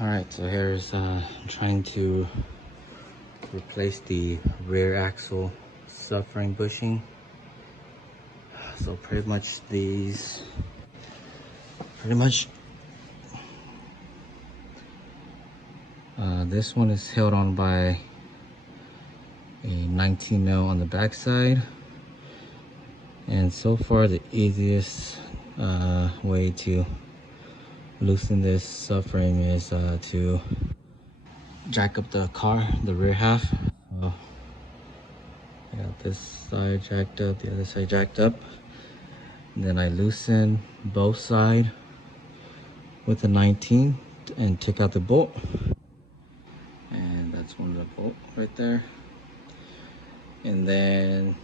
All right, so here's trying to replace the rear axle subframe bushing. So pretty much this one is held on by a 19 mil on the back side, and so far the easiest way to loosen this subframe is to jack up the car, the rear half. So I got this side jacked up, the other side jacked up, and then I loosen both sides with a 19 and take out the bolt, and that's one of the bolt right there. And then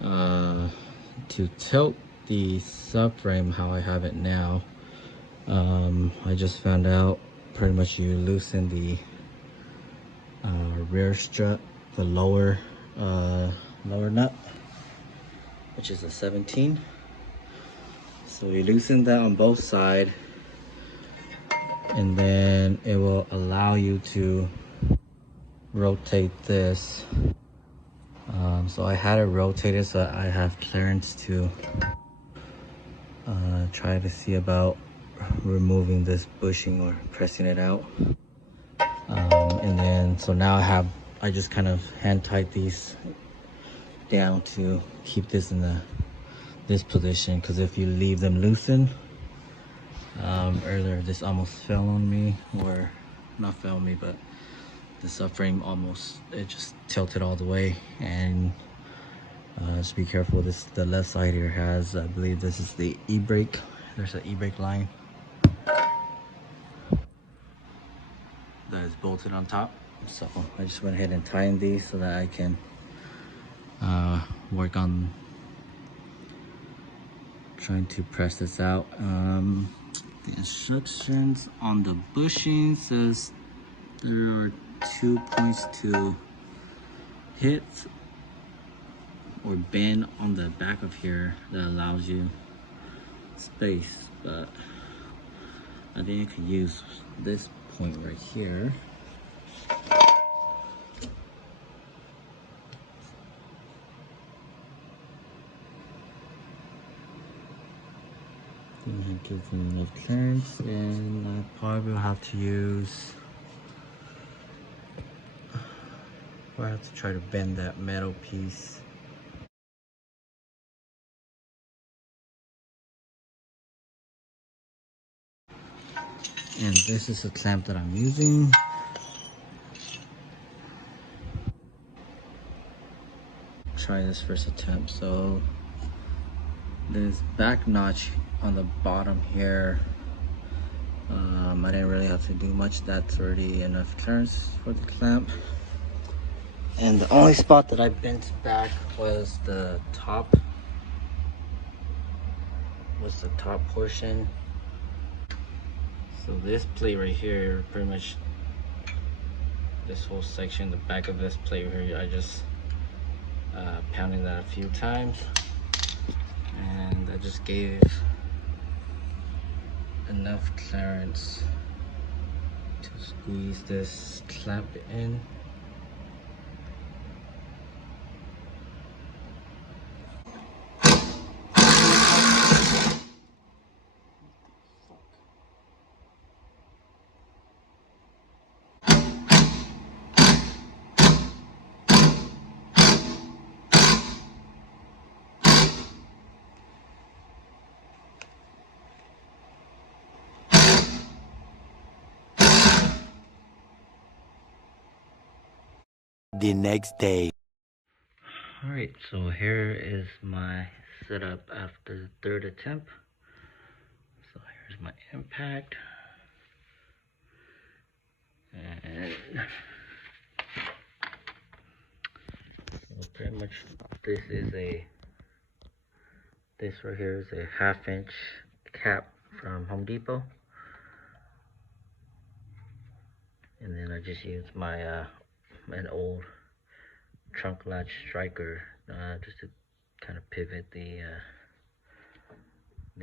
to tilt the subframe how I have it now, I just found out pretty much you loosen the rear strut, the lower nut, which is a 17. So you loosen that on both sides, and then it will allow you to rotate this. So I had it rotated so I have clearance to try to see about removing this bushing or pressing it out. And then so now I just kind of hand tight these down to keep this in this position, because if you leave them loosened, earlier this almost fell on me, or not fell on me, but the subframe it just tilted all the way. And just be careful, the left side here has, I believe this is the e-brake. There's an e-brake line that is bolted on top. So I just went ahead and tightened these so that I can work on trying to press this out. The instructions on the bushing says there are 2 points to hit or bend on the back of here that allows you space, but I think I could use this point right here. And it gives me enough clearance, and I probably will have to use, or I have to try to bend that metal piece. And this is the clamp that I'm using. Try this first attempt. So this back notch on the bottom here, I didn't really have to do much. That's already enough clearance for the clamp. And the only spot that I bent back was the top portion. So this plate right here, pretty much this whole section, the back of this plate right here, I just pounded that a few times, and I just gave enough clearance to squeeze this clamp in. The next day. All right, so here is my setup after the third attempt. So here's my impact, and so pretty much this right here is a 1/2 inch cap from Home Depot, and then I just used my an old trunk latch striker just to kind of pivot the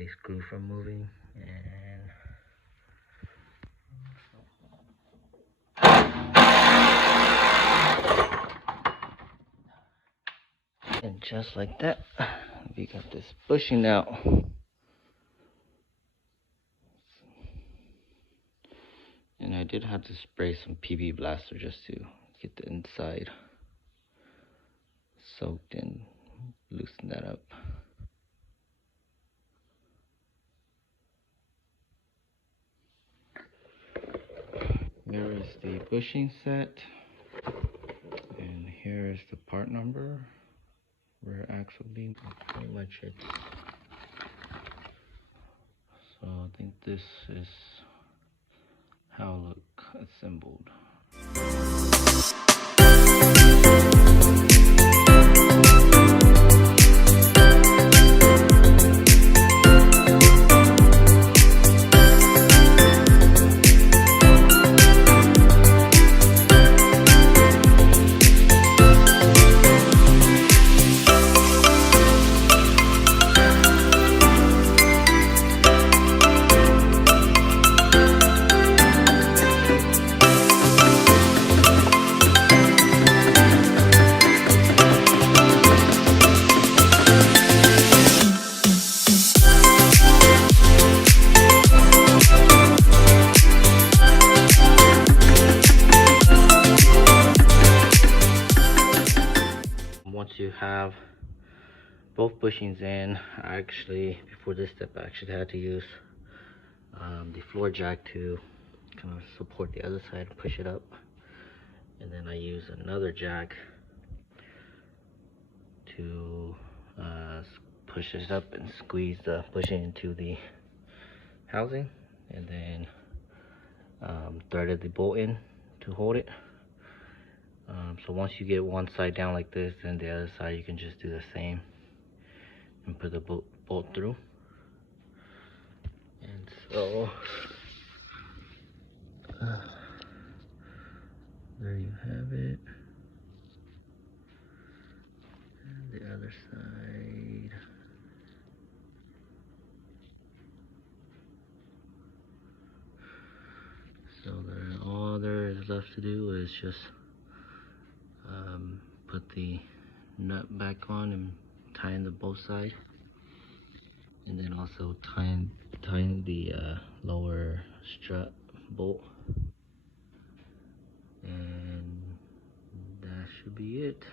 screw from moving. And just like that. We got this bushing out. And I did have to spray some PB Blaster just to get the inside soaked and loosen that up. Here is the bushing set, and here is the part number, rear axle beam. Pretty much it. So I think this is how it look assembled. Once you have both bushings in, before this step, I actually had to use the floor jack to kind of support the other side and push it up. And then I use another jack to push it up and squeeze the bushing into the housing. And then threaded the bolt in to hold it. So once you get one side down like this, then the other side you can just do the same and put the bolt through. And so there you have it. And the other side. So then all there is left to do is just put the nut back on and tie in the both sides, and then also tying the lower strut bolt, and that should be it.